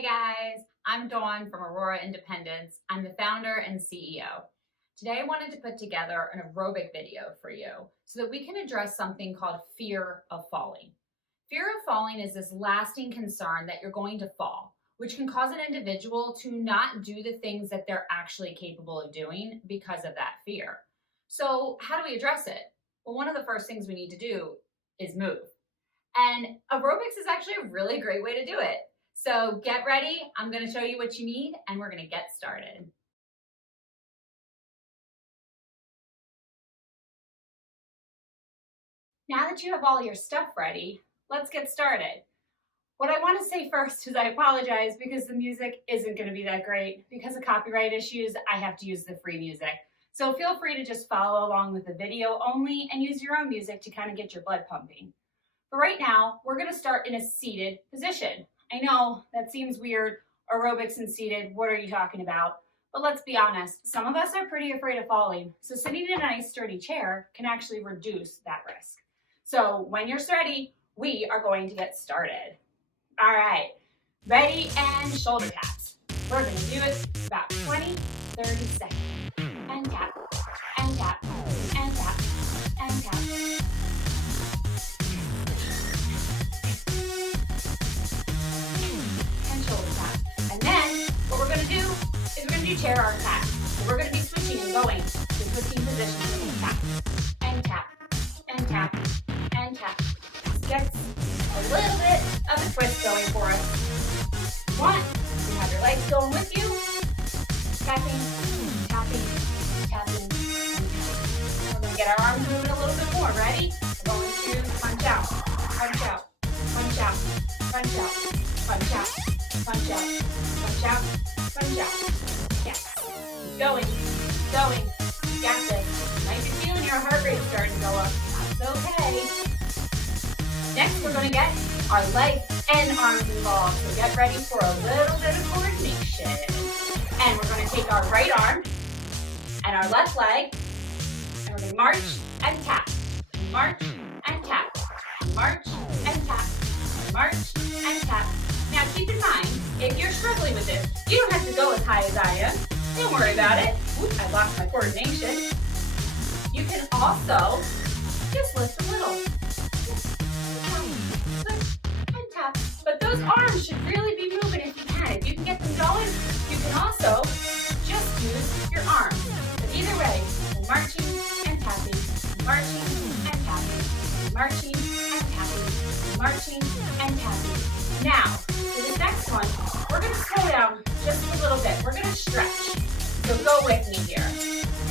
Hey guys, I'm Dawn from Aurora Independence. I'm the founder and CEO. Today I wanted to put together an aerobic video for you so that we can address something called fear of falling. Fear of falling is this lasting concern that you're going to fall, which can cause an individual to not do the things that they're actually capable of doing because of that fear. So how do we address it? Well, one of the first things we need to do is move. And aerobics is actually a really great way to do it. So get ready, I'm going to show you what you need, and we're going to get started. Now that you have all your stuff ready, let's get started. What I want to say first is I apologize because the music isn't going to be that great. Because of copyright issues, I have to use the free music. So feel free to just follow along with the video only and use your own music to kind of get your blood pumping. But right now, we're going to start in a seated position. I know that seems weird, aerobics and seated, what are you talking about? But let's be honest, some of us are pretty afraid of falling, so sitting in a nice sturdy chair can actually reduce that risk. So when you're ready, we are going to get started. All right, ready and shoulder taps. We're gonna do it about 20, 30 seconds. And tap, and tap, and tap, and tap. Chair arm tap. So we're going to be switching and going to twisting positions and tap, and tap, and tap, and tap. Gets a little bit of a twist going for us. If you want, you have your legs going with you. Tapping, tapping, tapping, and tapping. We're going to get our arms moving a little bit more. Ready? We're going to punch out, punch out, punch out, punch out, punch out, punch out, punch out, punch out. Yes. Keep going, keep going. You got this. Might be feeling your heart rate starting to go up. That's okay. Next, we're going to get our legs and arms involved. So get ready for a little bit of coordination. And we're going to take our right arm and our left leg, and we're going to march and tap. March and tap. March and tap. March and tap. Now keep in mind, if you're struggling with this, you don't have to go as high as I am. Don't worry about it. Oops, I lost my coordination. You can also just lift a little. Lift and tap. But those arms should really be moving if you can. If you can get them going, you can also just use your arms. But either way, we're marching and tapping, marching and tapping, marching and tapping, marching and tapping. Now, for the next one, we're going to slow down just a little bit. We're going to stretch. So go with me here.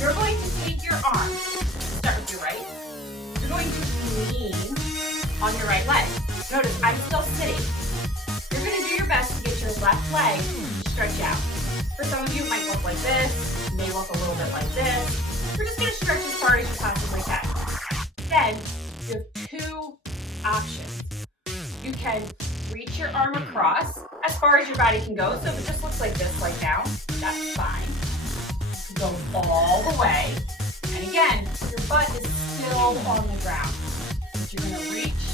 You're going to take your arm, start with your right. You're going to lean on your right leg. Notice I'm still sitting. You're going to do your best to get your left leg to stretch out. For some of you, it might look like this. It may look a little bit like this. We're just going to stretch as far as you possibly can. Then, you have two options. You can reach your arm across as far as your body can go. So if it just looks like this right now, that's fine. You can go all the way. And again, your butt is still on the ground. But you're going to reach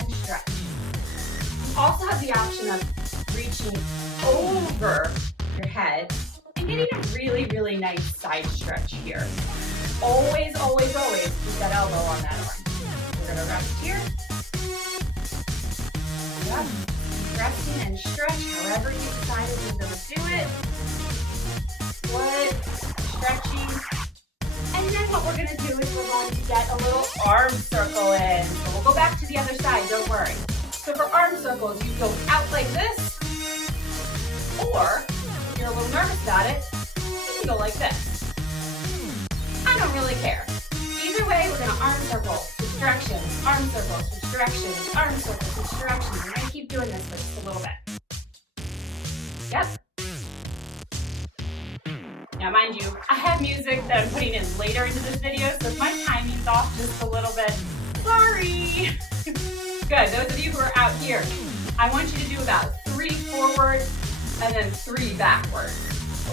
and stretch. You also have the option of reaching over your head and getting a really, really nice side stretch here. Always, always, always keep that elbow on that arm. We're going to rest here. Yep. Resting and stretch however you decided you're going to do it. Good. Stretching. And then what we're going to do is we're going to get a little arm circle in. So we'll go back to the other side, don't worry. So for arm circles, you go out like this. Or, if you're a little nervous about it, you can go like this. I don't really care. Either way, we're going to arm circle, switch directions, arm circle, switch directions, arm circle, switch directions. We're going to keep doing this for just a little bit. Yep. Now, mind you, I have music that I'm putting in later into this video, so if my timing's off just a little bit, sorry. Good, those of you who are out here, I want you to do about 3 forward and then 3 backwards.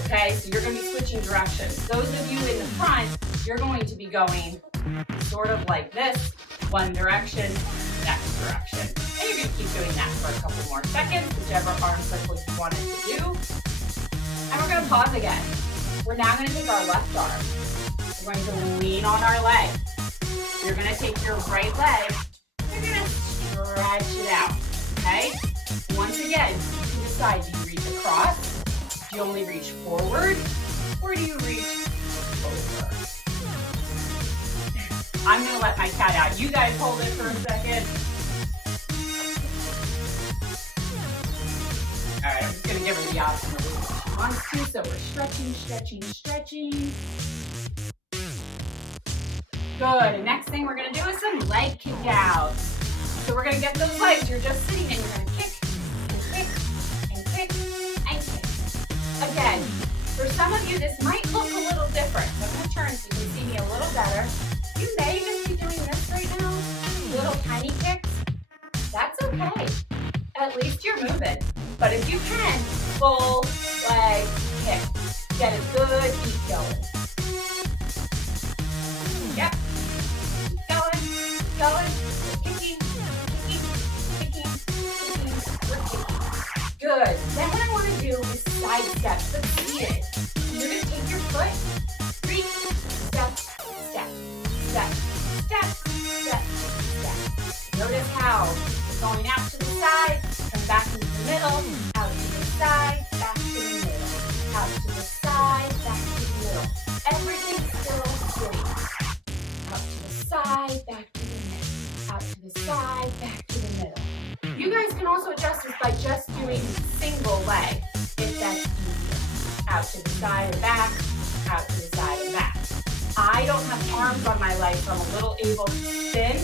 Okay, so you're going to be switching directions. Those of you in the front, you're going to be going sort of like this, one direction, next direction. And you're gonna keep doing that for a couple more seconds, whichever arm circle you want it to do. And we're gonna pause again. We're now gonna take our left arm. We're going to lean on our leg. You're gonna take your right leg, you're gonna stretch it out, okay? Once again, you can decide, do you reach across? Do you only reach forward? Or do you reach over? I'm gonna let my cat out. You guys hold it for a second. All right, I'm just gonna give her the option of what she wants to. So we're stretching, stretching, stretching. Good, and next thing we're gonna do is some leg kick outs. So we're gonna get those legs, you're just sitting and you're gonna kick, and kick, and kick, and kick. Again, for some of you, this might look a little different. I'm gonna turn so you can see me a little better. You may just be doing this right now, little tiny kicks. That's okay. At least you're moving. But if you can, full leg kick. Get a good beat going. Yep. Keep going, keep going. We're kicking, kicking, kicking, kicking. We're kicking. Good. Then what I want to do is side step, but seated. You're going to take your foot, reach, step, step, step, step, step, step. Notice how it's going out to the side, come back into the middle, out to the side, back to the middle, out to the side, back to the middle. Everything's still sitting. Out to the side, back to the middle. Out to the side, back to the middle. You guys can also adjust this by just doing single leg, if that's easier. Out to the side and back, out to the side and back. I don't have arms on my legs, so I'm a little able to spin.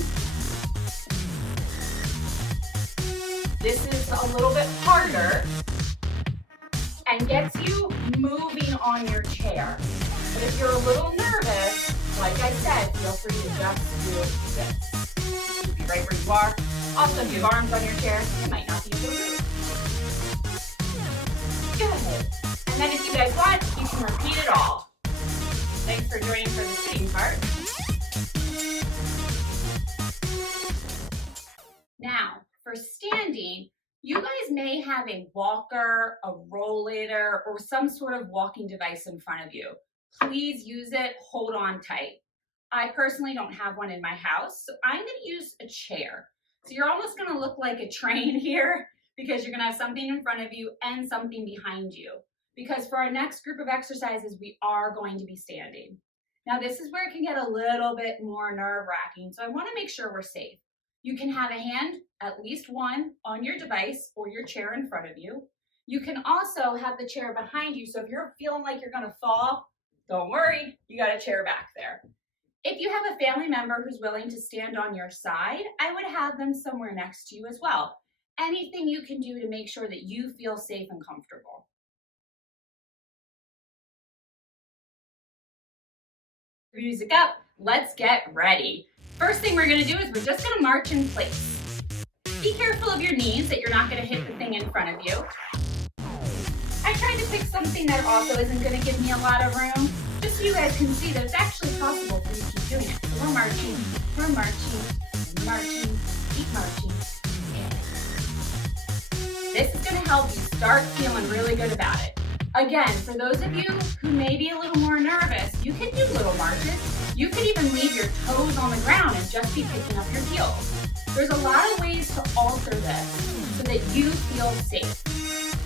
This is a little bit harder and gets you moving on your chair. But if you're a little nervous, like I said, feel free to just do this. Be right where you are. Also, if you have arms on your chair, you might not be able to move. Good. And then if you guys want, you can repeat it all. Thanks for joining for the sitting part. Now, for standing, you guys may have a walker, a rollator, or some sort of walking device in front of you. Please use it, hold on tight. I personally don't have one in my house, so I'm gonna use a chair. So you're almost gonna look like a train here because you're gonna have something in front of you and something behind you. Because for our next group of exercises, we are going to be standing. Now this is where it can get a little bit more nerve-wracking, so I wanna make sure we're safe. You can have a hand, at least one, on your device or your chair in front of you. You can also have the chair behind you, so if you're feeling like you're gonna fall, don't worry, you got a chair back there. If you have a family member who's willing to stand on your side, I would have them somewhere next to you as well. Anything you can do to make sure that you feel safe and comfortable. Music up, let's get ready. First thing we're gonna do is we're just gonna march in place. Be careful of your knees that you're not gonna hit the thing in front of you. I tried to pick something that also isn't gonna give me a lot of room, just so you guys can see that it's actually possible for you to keep doing it. So we're marching, marching, keep marching. This is gonna help you start feeling really good about it. Again, for those of you who may be a little more nervous, you can do little marches. You could even leave your toes on the ground and just be picking up your heels. There's a lot of ways to alter this so that you feel safe.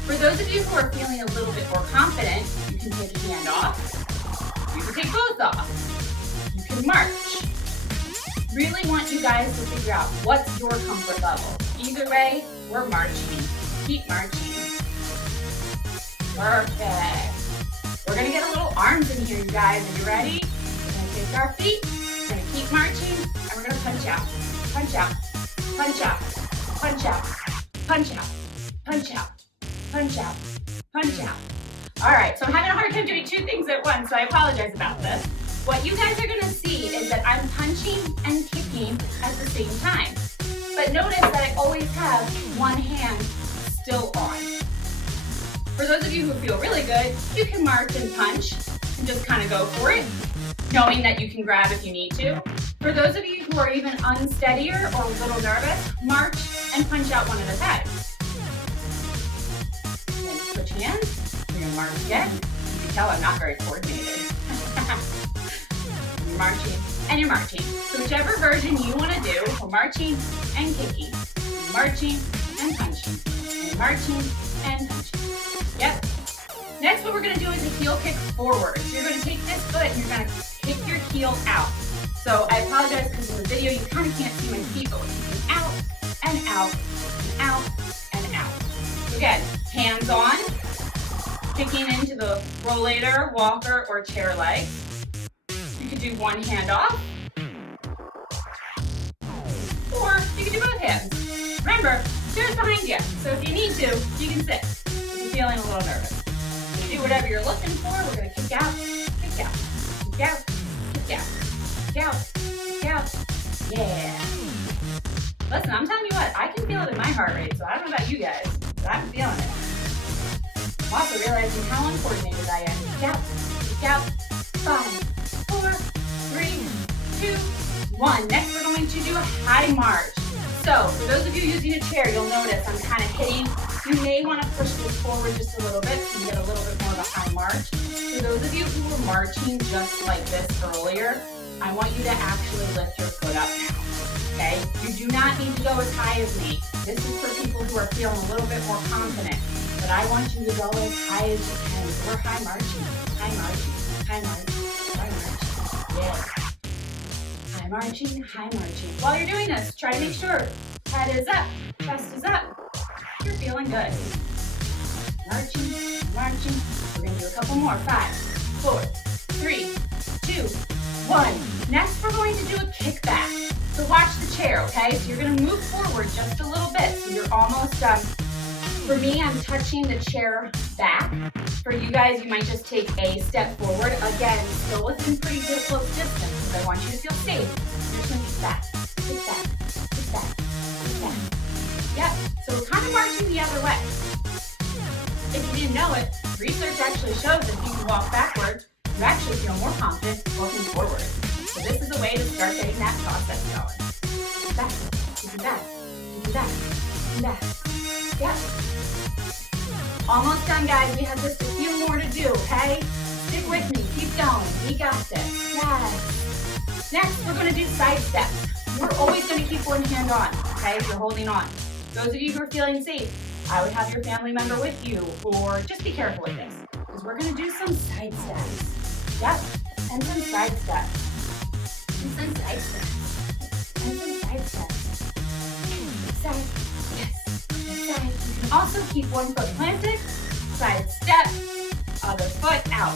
For those of you who are feeling a little bit more confident, you can take a hand off. You can take both off. You can march. Really want you guys to figure out what's your comfort level. Either way, we're marching. Keep marching. Perfect. We're gonna get a little arms in here, you guys. Are you ready? We're gonna take our feet, we're gonna keep marching, and we're gonna punch out. Punch out, punch out, punch out, punch out, punch out, punch out, punch out. All right, so I'm having a hard time doing two things at once, so I apologize about this. What you guys are gonna see is that I'm punching and kicking at the same time. But notice that I always have one hand still on. For those of you who feel really good, you can march and punch and just kind of go for it, knowing that you can grab if you need to. For those of you who are even unsteadier or a little nervous, march and punch out one at a time. Then switch hands. You're going to march again. You can tell I'm not very coordinated. You're marching and you're marching. So whichever version you want to do, we're marching and kicking. Marching and punching. And marching and punching. Yep. Next, what we're going to do is a heel kick forward. So you're going to take this foot and you're going to kick your heel out. So I apologize because in the video you kind of can't see my feet, but we're kicking out and out and out and out. So again, hands on, kicking into the rollator, walker, or chair leg. You could do one hand off, or you can do both hands. Remember, chair's behind you, so if you need to, you can sit if you're feeling a little nervous. Do whatever you're looking for. We're going to kick out, kick out, kick out, kick out. Kick out, kick out, yeah. Listen, I'm telling you what, I can feel it in my heart rate, so I don't know about you guys, but I'm feeling it. I'm also realizing how uncoordinated I am. Kick out, kick out, 5, 4, 3, 2, 1. Next, we're going to do a high march. So, for those of you using a chair, you'll notice I'm kind of hitting. You may want to push this forward just a little bit so you get a little bit more of a high march. For those of you who were marching just like this earlier, I want you to actually lift your foot up now, okay? You do not need to go as high as me. This is for people who are feeling a little bit more confident, but I want you to go as high as you can. So we're high marching, high marching, high marching, high marching, yeah. High marching, high marching. While you're doing this, try to make sure head is up, chest is up. You're feeling good. Marching, marching. We're gonna do a couple more. 5, 4, 3, 2, 1. Next, we're going to do a kickback. So watch the chair, okay? So you're going to move forward just a little bit. So you're almost, for me, I'm touching the chair back. For you guys, you might just take a step forward. Again, still within pretty close distance because I want you to feel safe. You're just going to kick back, kick back, kick back, kick back. Yep, so we're kind of marching the other way. If you didn't know it, research actually shows that if you can walk backwards, you actually feel more confident walking forward. So this is a way to start getting that process going. Back, keep it back, keep it back, keep it back. Yep. Almost done, guys. We have just a few more to do, okay? Stick with me. Keep going. We got this. Yes. Next, we're going to do side steps. We're always going to keep one hand on, okay? If you're holding on. Those of you who are feeling safe, I would have your family member with you, or just be careful with this, because we're going to do some side steps. Yep, and some side steps. And some side steps. And some side steps. Side, yes, side. You can also keep one foot planted. Side step, other foot out.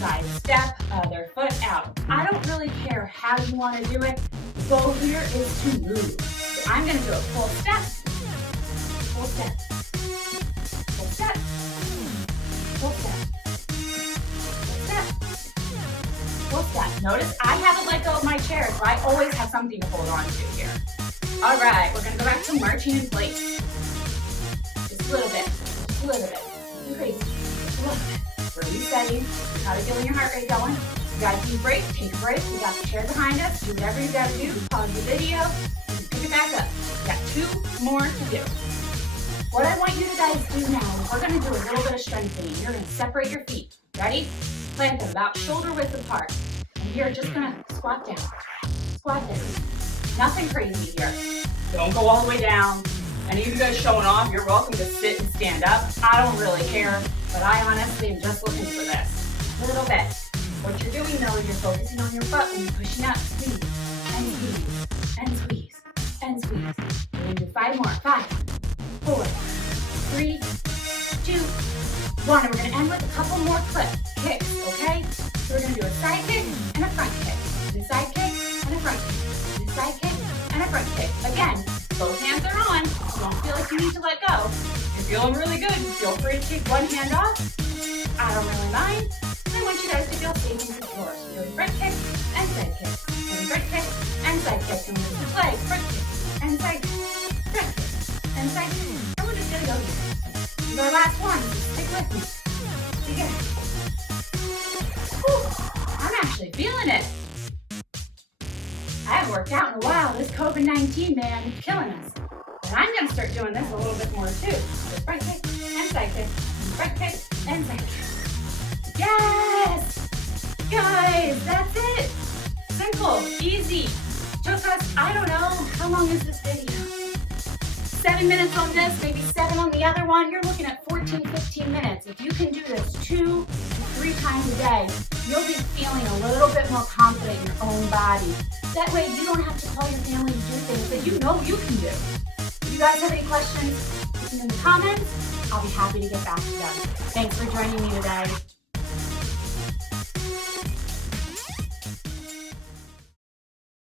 Side step, other foot out. I don't really care how you want to do it. The goal here is to move. So I'm going to do a full step. Full step. Full step. Full step. Full step. Notice I haven't let go of my chair, so I always have something to hold on to here. All right, we're going to go back to marching in place. Just a little bit. Just a little bit. Nothing crazy. Just a little bit. We're resetting. How to feeling your heart rate going. You guys need a break. Take a break. We got the chair behind us. Do whatever you got to do. Pause the video. And pick it back up. We got 2 more to do. What I want you guys to do now is we're going to do a little bit of strengthening. You're going to separate your feet. Ready? Plant them about shoulder width apart. And you're just going to squat down. Squat down. Nothing crazy here. Don't go all the way down. Any of you guys showing off, you're welcome to sit and stand up. I don't really care, but I honestly am just looking for this. A little bit. What you're doing though is you're focusing on your butt when you're pushing up. Squeeze, and squeeze, and squeeze, and squeeze. We're going to do 5 more. 5, 4, 3, 2, 1. And we're going to end with a couple more kicks, okay? So we're going to do a side kick and a front kick. And a side kick and a front kick. And a side kick and a front kick. Again, both hands are on. Don't feel like you need to let go. If you're feeling really good, feel free to take one hand off. I don't really mind. I want you guys to feel safe and secure. So we're doing front kick and side kick. And front kick and side kick. And we're going to switch legs. Front kick and side kick. Front kick and side kick. And we're just going to go here. This is our last one. Just stick with me. Together. Whew. I'm actually feeling it. I have haven't worked out in a while. This COVID-19, man, is killing us. But I'm gonna start doing this a little bit more too. So front kick and side kick, front kick and side kick. Yes! Guys, that's it. Simple, easy. Took us, I don't know, how long is this video? 7 minutes on this, maybe 7 on the other one. You're looking at 14, 15 minutes. If you can do this 2 to 3 times a day, you'll be feeling a little bit more confident in your own body. That way you don't have to call your family to do things that you know you can do. If you guys have any questions, put them in the comments. I'll be happy to get back to them. Thanks for joining me today.